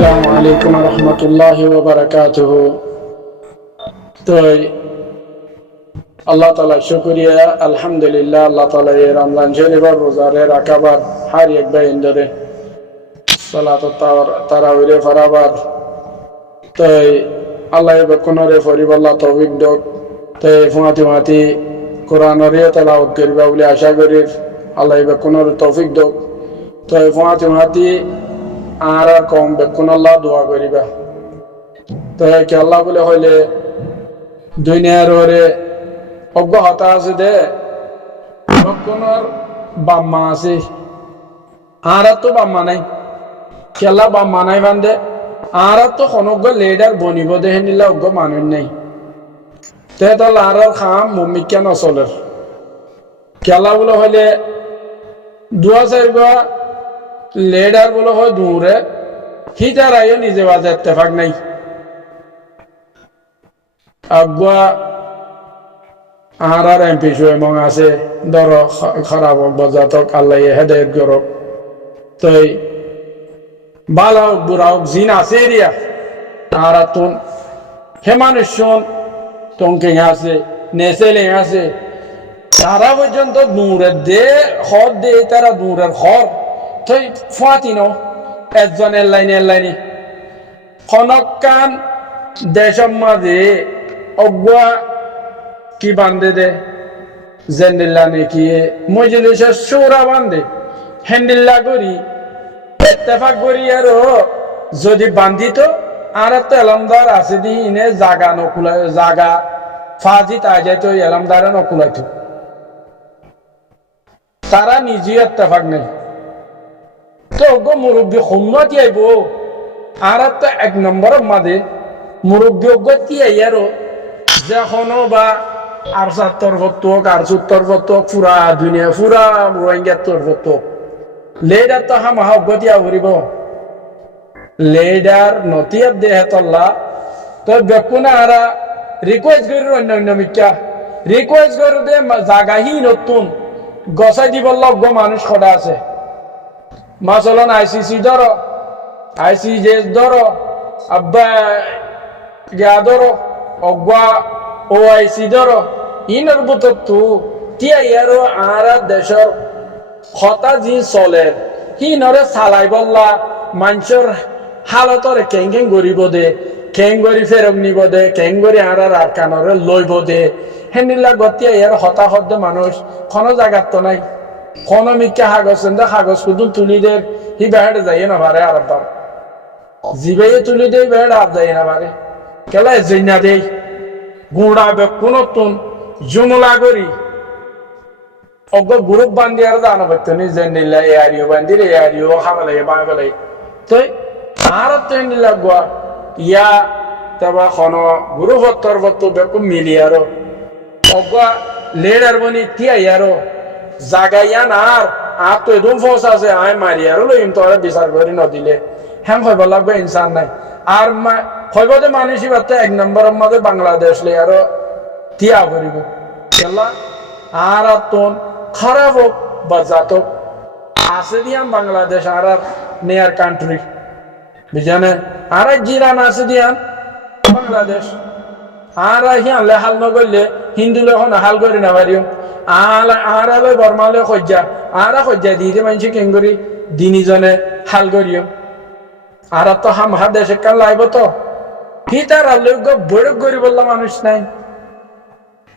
আসসালামু আলাইকুম রহমতুল্লাহি ওয়া বারাকাতুহু। তো আল্লাহ তাআলা শুকরিয়া, আলহামদুলিল্লাহ। আল্লাহ তাআলা এই রমজান শরীফের রোজারে রাখাবার হার এক বাইন ধরে সালাত তারাউরে ফরাবার তো আল্লাহ বেকুনরে ফরিবাল্লাহ তৌফিক দক। তো ফুয়াতি কোরআনরে তেলাওয়াত করিবা বলে আশা করি। আল্লাহ বেকুনর তৌফিক দক। তো ফুয়াতি আর কম বেকুন আল্লাহ দোয়া করিবা। তো কি আল্লাহ বলে হইলে দুনিয়ার ওরে অজ্ঞ হতা আছে দে বেকুনর বাম্মা আছে, আর তো বাম্মা নাই। খেলা বাম্মা নাই বান্ধে আর তো খনজ্ঞ লেডার বনিব দেহে নিলে অজ্ঞ মানুষ নেই। তে তাহলে আর খাম মমিকা নচলের খেলা বলে হইলে দুয়া চাইবা লেডার বলে হয় দূরে হিটার আইও নিজে বাজে ইত্তেফাক নাই। আগুয়া আর এমপি সুয়েমং আছে ধর খারাপ হোক বজাতক আল্লাহ হেদায়ত করক। তো বালা হোক বুড়া হোক জিন আছে এরিয়া আর তুন হে মানুষ শোন টঙ্কিং আছে নেসেলিং আছে তারা পর্যন্ত দূরের দে খর দে তারা দূরের খর তুই ফাতি ন একজন এলাইনে খনকান দেশের মাঝে অজ্ঞা কি বান্ধে দে জেন্ডিল্লা নাকি মজলিসের সৌরা বান্ধে হ্যান্ডিল্লা করি ইত্তেফাক করি। আর যদি বান্ধিত আর তো এলমদার আছে দি ইনে জাগা নকুলাই জাগা ফাজি তাই যাইতো এলমদারে নকুলাইতো তারা নিজে ইত্তেফাক নেই। তো গো মুরব্বী সন্ন্যতি আইব আর তো এক নম্বরের মাঝে মুরব্বী অজ্ঞতি আইয়ারও যেখনো বা আর সাত্তর ভত্তক আর সত্তর ভত্তক পুরা দুনিয়া পুরা রোহিঙ্গাত্তর ভত্তক লেডার তো হামাহা অজ্ঞতি আবরিব লেডার নতিয়ার দেহে তল্লা। তো বেকুনা আরা রিকোয়েস্ট করি অন্য মিকা রিকোয়েস্ট করে দে জাগাহি নতুন গছাই দিবল্লা অজ্ঞ মানুষ খডা আছে। মাসলন আইসিসি ধরো আইসিজেস ধরো আব্বা গিয়া ধরো অজ্ঞা ও আইসি ধরো ইনর বুতর তু তিয়া ইয়ারো আর দেশের খতা জি চলে হিনরে চালাই বললা মানুষের হালতর কেং গরিব দে কেং গরি ফেরক নিব দে কেং গরি আর কানরে লইব দে হেনিলা গতিয়া ইয়ার হতাহত দে মানুষ কোনো জায়গার তো নাই। কোনো মিকা কাগজ কাগজ কুদুন তুলি দে হি বেড়ে যাইয়ে না পারে আর জিবাইয়ে তুলি দে বেড়ে আর যাইয়ে না পারে কেলা জৈনা দেই গুড়া বেকুন তুন জুমলা করি অজ্ঞ গ্রুপ বান্ধি আর জানো পারতো নি জেন্ডিল্লা এ আরিও বান্ধির এ আরিও খামালাই বাঙালাই তো আর তেন্ডিল্লা গোয়া ইয়া তারপর খন গ্রুপ তরবত বেকু মিলি আরো অজ্ঞ লেডার বনি তিয়া ইয়ারো জাগাইয়ান আর তো এদম ফোর্স আছে আয় মারি আর লইম তোরা বিচার করি নদিলে হ্যাঁ হইব লাগবে ইনসান নাই। আর হইব যে মানুষই বার্তা এক নম্বরের মধ্যে বাংলাদেশ লে আরো তিয়া করিব খেলা আর তোন খারাপ হোক বা জাতক আছে দিয়ান বাংলাদেশ আর নেয়ার কান্ট্রি বুঝানে আর জিরান আছে দিয়ান বাংলাদেশ আর হিয়ান লে হাল নগরলে হিন্দু লে এখন হাল করি না পারিও আর বর্মালে সজ্জা আর সজ্জা দিয়ে মানুষ কেঙ্গরি দিনিজনে হাল করিও আর তো হামহা দেশে কান লাইব তো হিতার আলোক বৈরক করি বললাম মানুষ নাই।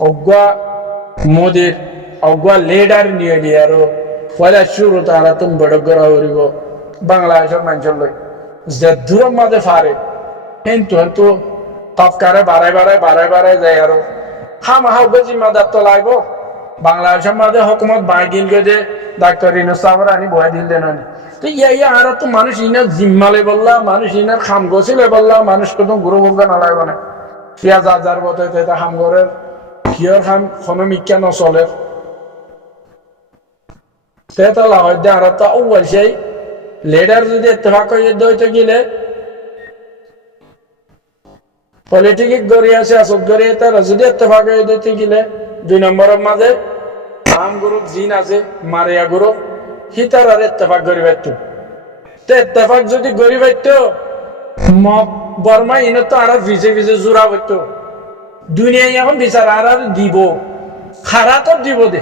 অজ্ঞা মোদের অজ্ঞা লেডার নিয়ে দিয়ে আরো পয়লা শুরু তারা তুমি বৈরক করা করিব বাংলাদেশের মানুষের লই যে দূরের মাঝে ফারে কিন্তু তফকারে বাড়াই যায় আরো হামহা জিম্মাদার তো লাগবো বাংলাদেশের মাঝে হকুমত বাই দিল গে ডাক্তার রিনুসাবর আনি বয় দিল দেন তো ইয়া আর তো মানুষ ইনার জিম্মালে বললা মানুষ ইনার খাম গছিলে বললা মানুষ কোনো গুরু বলবে না লাগবে না পেঁয়াজ আজার বতে হাম ঘরের কিয়র খাম কোনো মিকা নচলে তেতলা হয় আর তো সেই লেডার যদি ইত্তেফাক হয়ে দইতে গেলে পলিটিক গড়ি আছে আসক গড়ি তারা যদি ইত্তেফাক হয়ে দইতে গেলে দুই নম্বরের মাঝে আম গ্রুপ জিন আছে মারিয়া গ্রুপ হিতার আর ইত্তেফাক গড়ি পাইতো তো ইত্তেফাক যদি গড়ি পাইতো মগ বর্মা ইনো তো আর ভিজে ভিজে জোড়া হইতো দুনিয়ায় এখন বিচার আর দিব খারা তো দিব দে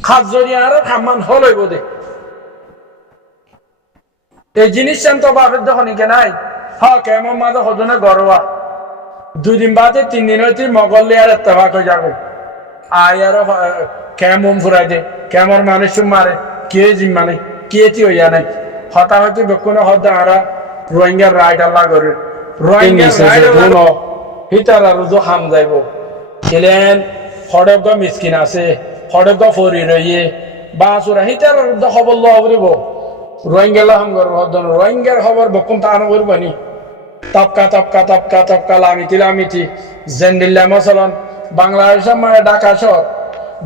খাত যদি আর খামান হল হইব দে এই জিনিস তো বাপের যখন নাই হ্যাঁ কেমন মাঝে হজনে গরোয়া 2 দিন বাদে 3 দিন হইতে মগল আর এত্তেফাক হয়ে যাবে আয় আর কেমন ফুরাই দে কেমন মানুষ মারে কে জিম্মানে কে তি হইয়া নাই হতা হইতে বেকুনে হদা আরা রোহিঙ্গার রাইট আল্লাহ করে রোহিঙ্গার রাইট আল্লাহ হিতার আর রুজু হাম যাইব কেলেন হড়ক মিসকিন আছে হড়ক ফরি রইয়ে বাসুরা হিতার রুজু খবর লওয়া করিব রোহিঙ্গা হাম করব হদন রোহিঙ্গার খবর বকুন তানো করব নি তপকা তপকা তপকা তপকা লামিতি লামিতি জেন্ডিল্লা মসলন বাংলাদেশের মানে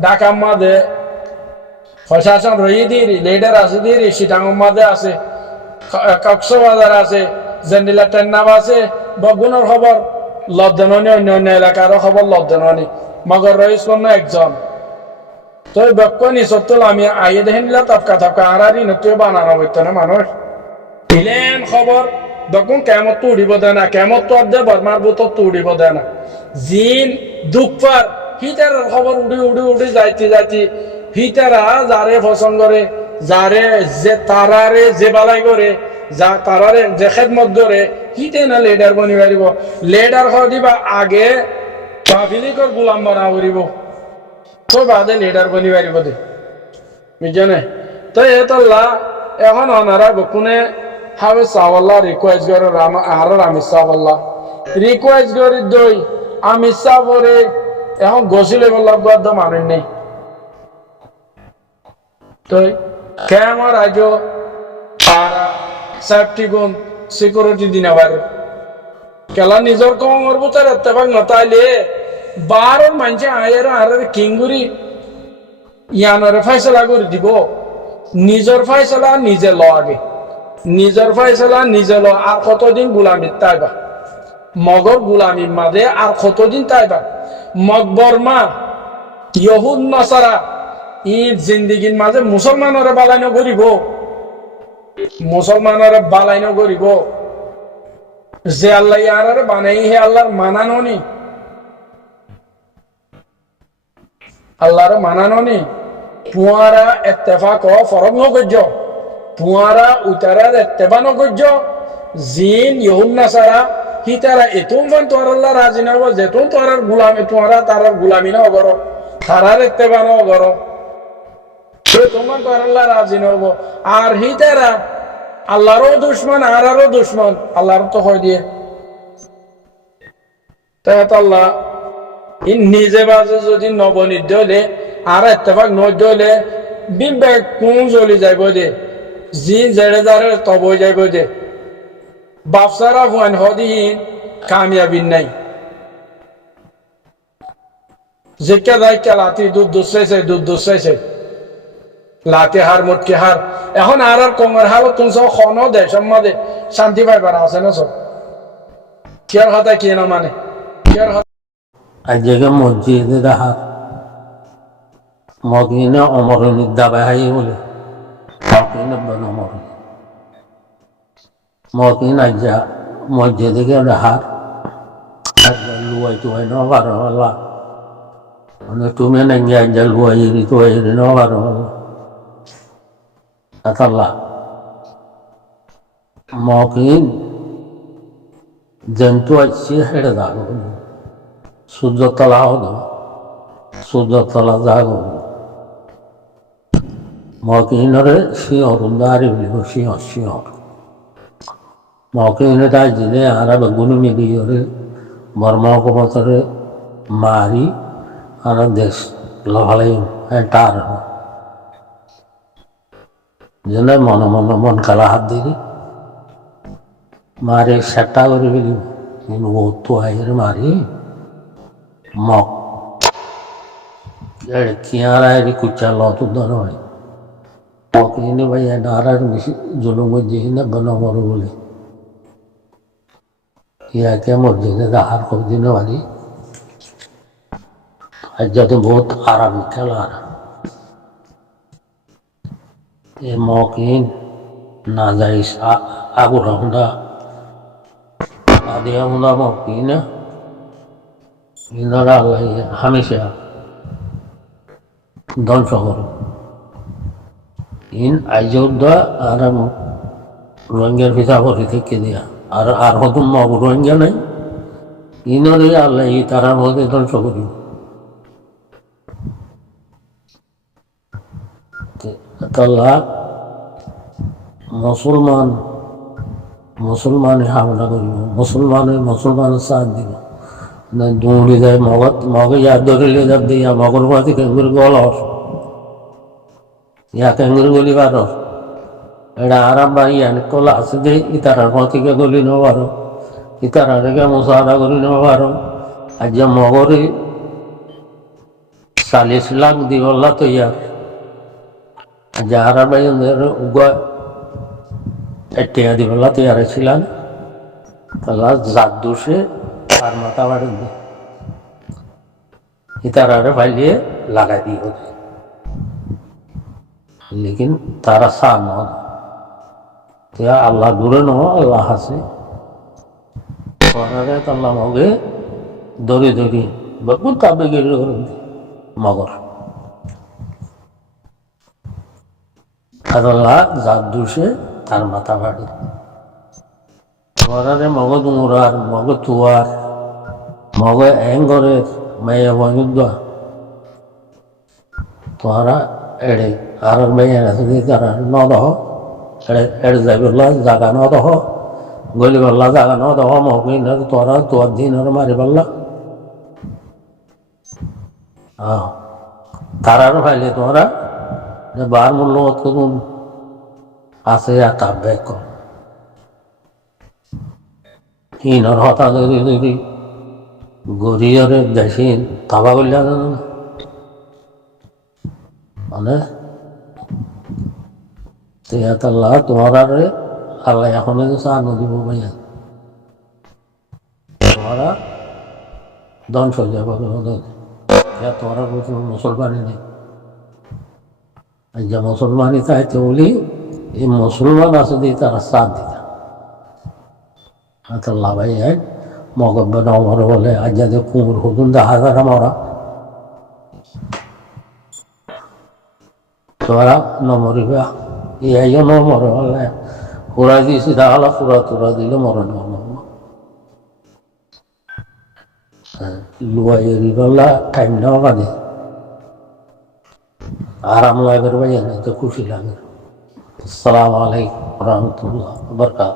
ঢাকা মাঝে প্রশাসন রয়ে দিয়ে লিডার আছে দিয়ে সিটাঙ্গের মাঝে আছে কক্সবাজার আছে জেন্ডিলা টেন্নাব আছে বগুনের খবর লদ্দননি অন্য অন্য এলাকারও খবর লদ্দননি মগর রইস কোন একজন তো বক্কনি সত্তল আমি আইয়ে দেখেন তপকা তপকা আরারি নতুন বানানো হইতো না মানুষ দিলেন খবর দেখুন কেমন তো উড়িব দেয় না কেমন তো অর্ধে বর্মার বুতর তো উড়িব দেয় না জিন দুঃখপার হিতার খবর উড়ি উড়ি উড়ি যাইতে যাইতে হিতারা যারে পছন্দ করে যারে যে তারারে যে বালাই করে যা তারারে যে খেদমত করে হিতে না লেডার বনি পারিব লেডার খ দিবা আগে পাবলিকর গোলাম বানা করিব তো বাদে লেডার বনি পারিব দে বুঝছনে তো এতলা এখন অনারা বকুনে হাবে সাওয়াল্লাহ রিকোয়েস্ট করে আর আমি সাওয়াল্লাহ রিকোয়েস্ট করে দই আমি সাবরে এখন গসিলে বললাম গদ্দ মানুষ নেই তো কেমন আজও তারা সেফটি গুণ সিকিউরিটি দিন আবার কেলা নিজের কমর বুতার এত্তেফাক নতাইলে বারোর মানুষে আয়ের আর কিংগুরি ইয়ানরে ফাইসলা করে দিব নিজের ফাইসলা নিজে ল আগে নিজের ফাইসলা নিজে ল আর কতদিন গুলামির তাইবা মগর গুলামির মাঝে আর কতদিন তাইবা মগ বর্মা ইহুদ নসারা ঈদ জিন্দিগির মাঝে মুসলমানরে বালাইন করিব মুসলমানরে বালাইন করিব যে আল্লাহ ইয়ারে বানাই হে আল্লাহর মানানো নি আল্লাহর মানানো নি পুয়ারা ইত্তেফাক ফরম নগজ্য পুয়ারা উতারার ইত্তেবা নগজ্য জিন ইহুদ নসারা হিতারা এতুম ফান তোর আল্লাহ রাজি না হবো যেতুম তোর গুলামি তোরা তার গুলামি না করো তারার ইত্তেবা না করো তোমার তোর আল্লাহ রাজি না হবো আর হিতারা আল্লাহরও দুশ্মন আরও দুশ্মন আল্লাহর তো হয় দিয়ে তাই আল্লাহ নিজে বাজে যদি নবনির্দ হলে আর ইত্তেফাক নৈদ্য হলে বিবেক কোন জ্বলি যাইব দে জিন জেড়ে জারে তব যাইব দে বাপসারা ভুয়ান হদিহীন কামিয়াবিন নাই জিজ্ঞা দায়িত্ব লাতি দুধ দুসাইছে লাতি হার মুটকি হার এখন আর কঙের হার তুমি সব খন দে সম্মাদে শান্তি পাইবার আছে না সব কেয়ার হাতা কি না মানে কেয়ার আজকে মসজিদে দেখার মদিনে অমরণীর দাবাই হাই বলে মদিনে বন অমরণী মদিন আজ্জা মসজিদে গিয়ে দেখার লুয়াই টুয়াই ন বারো হলা মানে তুমি নাকি আজ্জা লুয়াই টুয়াই ন বারো হলা আতাল্লা মকিন জন্তু আসছি হেড়ে দাগ সূর্যতলা হল সূর্যতলা জাগ মকিনরে সিঁহর দাঁড়ি বলিব সিঁহর মকিনে তাই দিলে আর বেগুনি মিলিয়ে বর্মকবতরে মারি আর দেশ লভালাই টার যেন মন কালা হাত দিলি মারি সেটা করে ফেলিব কিন্তু ও তো আইয়ের মারি মক কিয়ারায় কুচা লতো ধর হয় মকিনে ভাই ডারার বেশি জুলুম দিয়ে না বনমর বলে ইয়াকে মসজিদে দাহার করে দিনে বাড়ি আর যাতে বহুত আরাম খেলার এ মকিন না যাই আগুরা হুঁদা আদিয়া হুঁদা মকি না ইনারা আল্লাহ হামেশা ধ্বংস করো ইন আইজউদ্দা আর রোহিঙ্গার ভিসা ভরি থেকে দিয়া আর আর হতুন মগ রোহিঙ্গা নাই ইনরে আল্লাহ তারার মধ্যে ধ্বংস করি আল্লাহ মুসলমানে হামলা করিব মুসলমানের সাথ দিব দৌড়ে যায় মগে ইয়াদ ধরিলে যাব দিয়া মগর পাতি কেঙ্গুর গল ইয়া কেঙ্গুর গলি বার এটা আরাম বা ইয়ান কলা আছে যে ইতারার পাতিকে গলি নেবার ইতারাকে মোসাদা করি নেবার আর যে মগরে 40 লাখ দিবল্লা তৈয়ার যাহারা ভাই টেয়া দিবল্লা তৈয়ার ছিলেন তাহলে জাত দোষে তার মাথা বাড়ি ইতারারে ফাইলিয়ে লাগাই দিয়ে হচ্ছে লেকিন তারা সা নয় আল্লাহ দূরে নয় আল্লাহ আছে আল্লাহ মগে দড়ি দড়ি বহুত তাবে গেলে মগর আর আল্লাহ জাত দোষে তার মাথা বাড়ি ঘরে মগজ উড়ার মগজ তুয়ার মগে এঙ্গরের মেয়ে বন্ধুদ্ধ তোরা এড়ে আর মেয়ে আছে তারা নদহ এড়ে যাইবল্লা জাগা নদহ গলি বল্লা জাগা নদহ মগে তোরা তোর দিন আর মারি বললা তারারও ফাইলে তোরা বার মূল্য কতক্ষণ আছে আর তার ব্যাগ কর হিনর হতা ধরি ধরি গরিয়রে দেশিন তাবা করলে মানে আল্লাহ তোমার আল্লাহ এখন চা নদী ভাইয়া তোমরা ধ্বংস হয়ে যাবে তোমরা মুসলমানই নেই যে মুসলমানই চাইতে বলি এই মুসলমান আছে দিয়ে তারা সাথ দিতে আল্লাহ ভাই মগব্য নমর বলে আজ যাদের কুমুর হুদুন দেখা যায় মরা তোরা নমরিবা এই নমর হলে পুরা দিয়েছি তাহলে পুরা তোরা দিলে মরে নমর লুয়াই এরিবাল্লা টাইম নেওয়া কাঁদে আরাম লাগে ভাই তো খুশি লাগে আসসালামু আলাইকুম রহমতুল্লাহ বরকাত